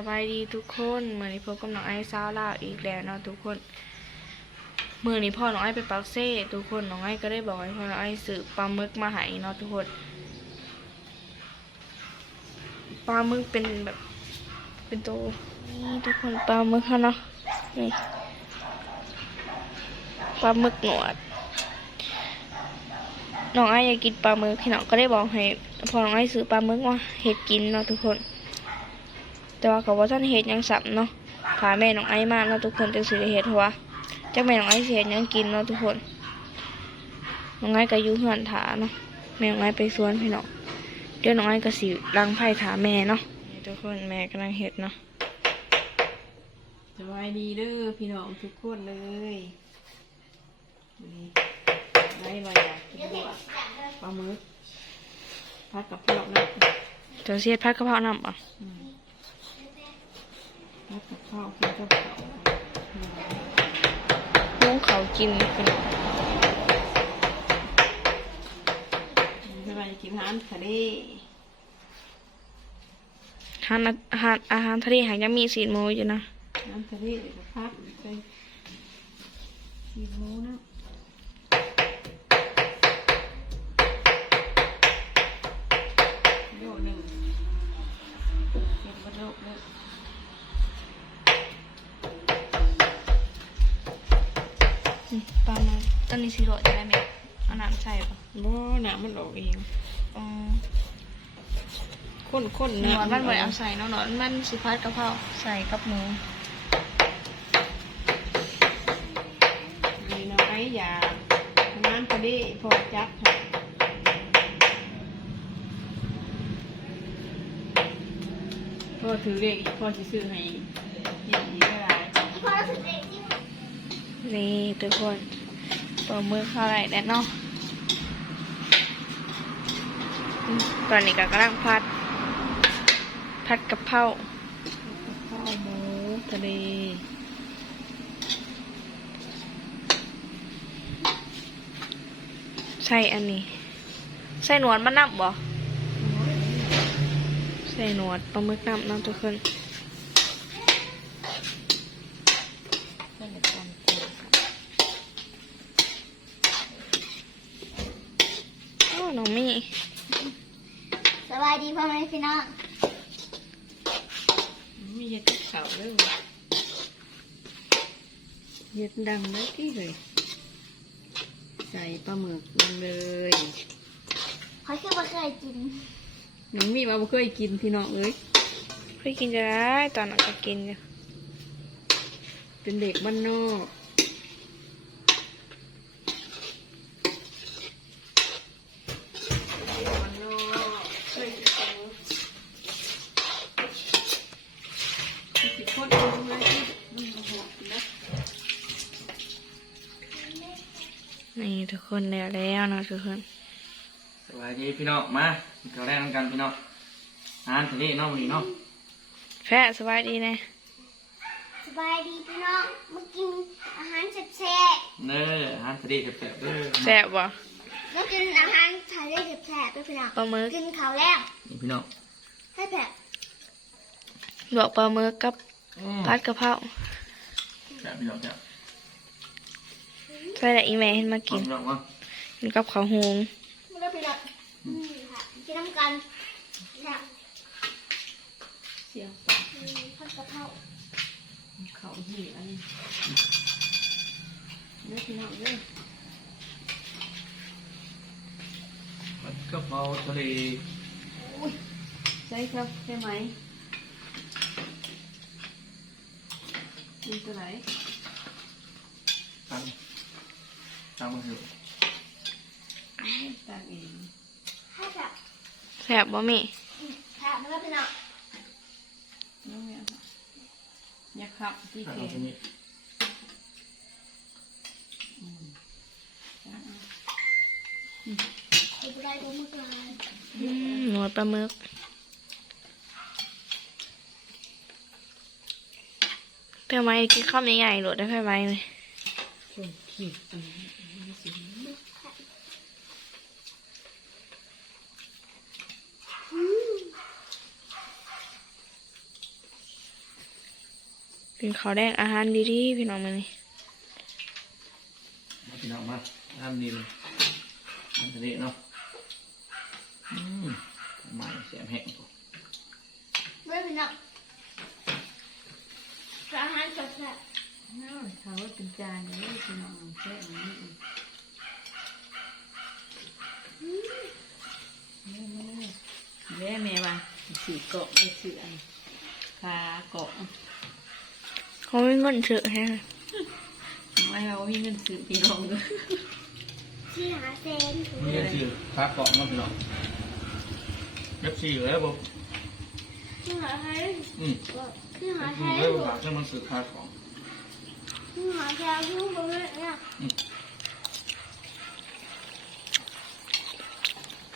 สบายดีทุกคนเมื่อนี้พบกับน้องไอซ์ซาวลาวอีกแล้วเนาะทุกคนเมื่อนี้พ่อน้องไอซ์ไปปักเซ่ทุกคนน้องไอซ์ก็ได้บอกให้พ่อน้องไอซ์ซื้อปลาหมึกมาให้เนาะทุกคนปลาหมึกเป็นแบบ เป็นตัวนี่ทุกคนปลาหมึกค่ะเนาะนี่ปลาหมึกหนวดน้องไอซ์อยากกินปลาหมึกพี่น้องก็ได้บอกให้พ่อน้องไอซ์ซื้อปลาหมึกมาเห็ดกินเนาะทุกคน แต่ว่าเขาว่าท่านเฮ็ดหยังสับเนาะพาแม่น้องไอ้มาเนาะทุกคนจังสิได้เฮ็ดเพราะว่าจักแม่น้องไอ้สิเฮ็ดหยังกินเนาะทุกคนน้องไอ้ก็อยู่เฮือนถาเนาะแม่น้องไอ้ไปสวนพี่น้องเดี๋ยวน้องไอ้ก็สิล้างไผ่ถาแม่เนาะนี่ทุกคนแม่กำลังเฮ็ดเนาะสบายดีเด้อพี่น้องทุกคนเลยนี่ได้มาอยากกินด้วยปลาหมึกพัดกับข้าวนะเดี๋ยวสิเฮ็ดผัดกะเพราน้ำอะ พัดกับข้าวกินกับเขาลุงเขากินกัน้องสบายกินอาหารทะเลอาหารอาหารอาหารทะเลหางยังมีสีโมอยู่นะน้ำทะเลเดี๋ยวพักไปสีโมนะ นนี้สิโรดจะได้ไหมเอาน้ำใส่ปะบ่หนามันออกเองอ๋อข้นข้นหนอนมันบ่ได้เอาใส่เนาะหนอนมันสิผัดกะเพราใส่กับหมูมีน้อยอย่าน้ำทะเลพอจับค่ะพอถือเลขพอสิซื้อให้ยินดีก็ได้นี่ทุกคน ปลามึกเข้าไรแน่นอืมตอนนี้ก็กำลังพัด พัดกะเพราข้าวหมูทะเลใส่อันนี้ ใส่หนวดมันนับบ่ใส่หนวดปลาหมึกนับเนาะทุกคน เพื่อ นกันโอ้น้องมี่สบายดีพ่อแม่พี่น้องมีเห็ดเสาด้วยว่ะเห็ดดำได้ที่เลย ใส่ปลาหมึกลงเลยเขาคือว่าเคยกินหนูมีมาบ่เคยกินพี่น้องเอ้ยเคยกินจะได้ตอนนั้นก็กินอยู่เป็นเด็กบ้านนอกบ้านนอกเคยกินปลาหมึกสิโคตรดีเลยมันโหดนะ นี่ทุก คนแล้วแล้วเนาะทุกคนสวัสดีพี่น้องมาเกี่ยวแรกนำกันพี่น้องอาหารทะเลเนาะวันนี้เนาะแพะสบายดีนะสบายดีพี่น้องมากินอาหารแซ่บเน้ออาหารทะเลแซ่บๆเด้อแซ่บบ่ๆมากินอาหารทะเลแซ่บๆด้วยพี่น้องปลาหมึกกินข้าวแล้วนี่พี่น้องให้แซ่บลวกปลาหมึกกับอืมพัดกะเพราแซ่บพี่น้องแซ่บ ใส่ละอีแม่เห็นมากิกินนพี่น้องว่ากินกับข้าวหุงมาเริ่มพี่น้องอืมค่ะกินน้ำกันนะเสียงอืมผัดกะเพราเขาหีอันนี้เด้อพี่น้องเด้อผัดกะเพราทะเลใช่ครับใช่ไหมกินตัวไหน ตั้งตั้งมาเถอะต่างเองให้แซ่บแซ่บบ่แม่อืมแซ่บมาเริ่มพี่น้องน้องเนี่ยอยากขับที่ตั้งเขเอานตรงนี้ไปดูได้ดูมึกลายอืมหนวดปลาหมึกเพื่อไม้กินข้าวใหญ่ๆโหลดได้เพื่อไม้เลย คนขีดอันนี้ไม่สิอืมเป็นข้าวแดงอาหารดีๆพี่น้องมันนี่มาพี่น้องมาทำดีเลยอันนี้เนาะอืมใหม่แสมแห้งตัวเมื่อพี่น้องอาหารสดแซ่บ น้าเขาว่าเป็นจานเลยพี่น้องแค่นี้อีกแม่แม่ว่าสีเกาะไอ้เสือขาเกาะเขาไม่เงินเสือแฮะไม่เอาไมีเงินซื้อพี่น้องเลยที่หาเซนนี่ก็คือพักเกาะเนาะพี่น้องเล็บสี่อยู่แล้วผมที่หาไทยอืมที่หาไทยแล้วผมฝากเรื่องมันสือค่าของ ที่หาไทยที่บนเนี่ย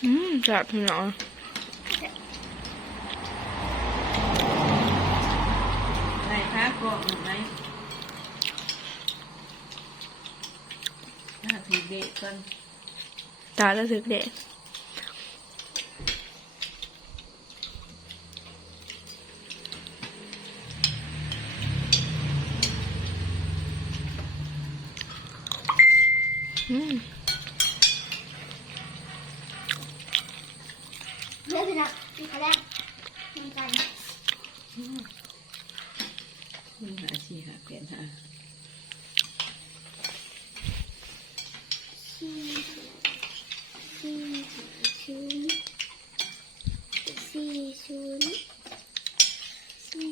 อืมจัดพี่ น้อง ไหนขาเกาะหรือไหมถ้าถือเบรกก่อน ตาจะสึกเด็กอืม เมื่อพี่น้องที่เขาแรกมันกัน หนึ่งหาสี่หาเปลี่ยนหา สี่สี่ศูนย์สี่ศูนย์สี่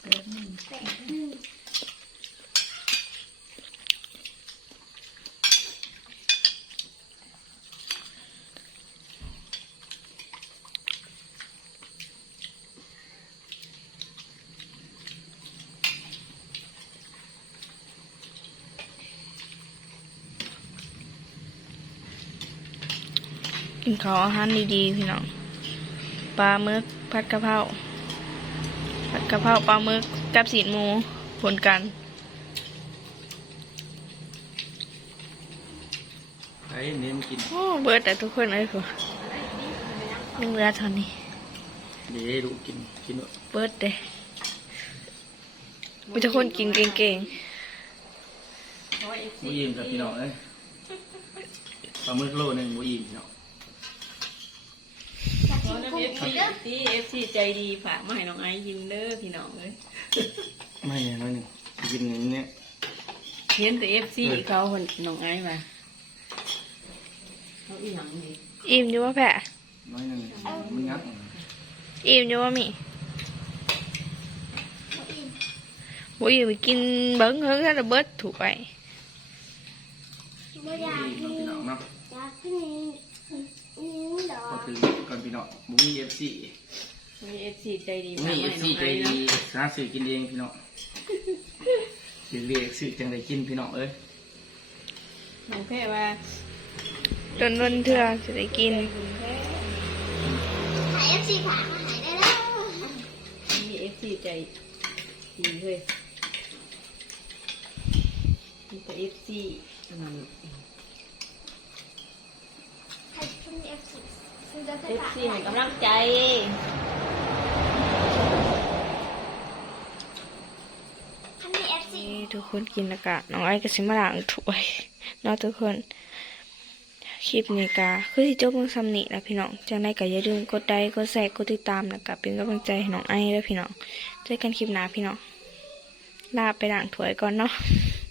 แปดหนึ่ง แปดหนึ่ง กินข้าวอาหารดีๆพี่น้องปลาหมึกผัดกะเพราผัดกะเพราปลาหมึกกับสีนหมูผลกันไอ้เน้นกินโอ้เบิดแต่ทุกคนเลยค่ะยังเหลือเท่านี้เดี๋ยวดูกินกินเนอะเบิดเด้มีแต่คนกินเก่งร้อยเอฟหมูซียิ้มกับพี่น้องเอ้ยปลาหมึกโลหนึงหมูยิ้มพี่น้องอยา กร้กิอยนเอซีเด้อที่เอฟซีใจดีฝากมาให้น้องไอซ์ยิ้มเด้อพี่น้องเลยไม่เนี่ยน้อยหนึ่งกินอย่างนี้เห็นแต่เอฟซีเขาคนน้องไอซ์มาเขาอีหยังดีอิ่มอยู่ว่าแผลน้อยหนึ่งมันงัดอิ่มอยู่ว่ามีบ่อิ่มไปกินเบิ้งเฮิงถ้าระเบิดถูกไปไม่อยากพี่กินน้องเนาะอยากกิน นี่ดอก็กคือก่อนพี่น้องบุ้มีเอฟซีมีเอฟซีใจดีบุ้ฝากมีมาเอฟให้ซีน้องใจไอซ์ดีนะหาสื่อกินเองพี่น้องสื่อเรียกสื่อจังไดกินพี่น้องเอ้ยน้องแพ้ว่าโดนโดนๆเถื่อจะได้กินคุณแพ้หายเอฟซีผ่านมาหายได้แล้วมีเอฟซีใจดีเลยมีแต่เอฟซีใครเป็นเอฟซีซื้อได้ เอฟซีให้กำลังใจท่านมีเอฟซีนี่ทุกคนกินแล้วกะน้องไอ้ก็สิมาล้างถ้วยเนาะทุกคนคลิปนี้กะคือที่จบเมื่อซ้ำนี้แล้วพี่น้องจังไดก็อย่าลืมกดไลค์กดแชร์กดติดตามแล้วก็เป็นกำลังใจให้น้องไอ้ด้วยพี่น้องเจอกันคลิปหน้าพี่น้องลาไปล้างถ้วยก่อนเนาะบ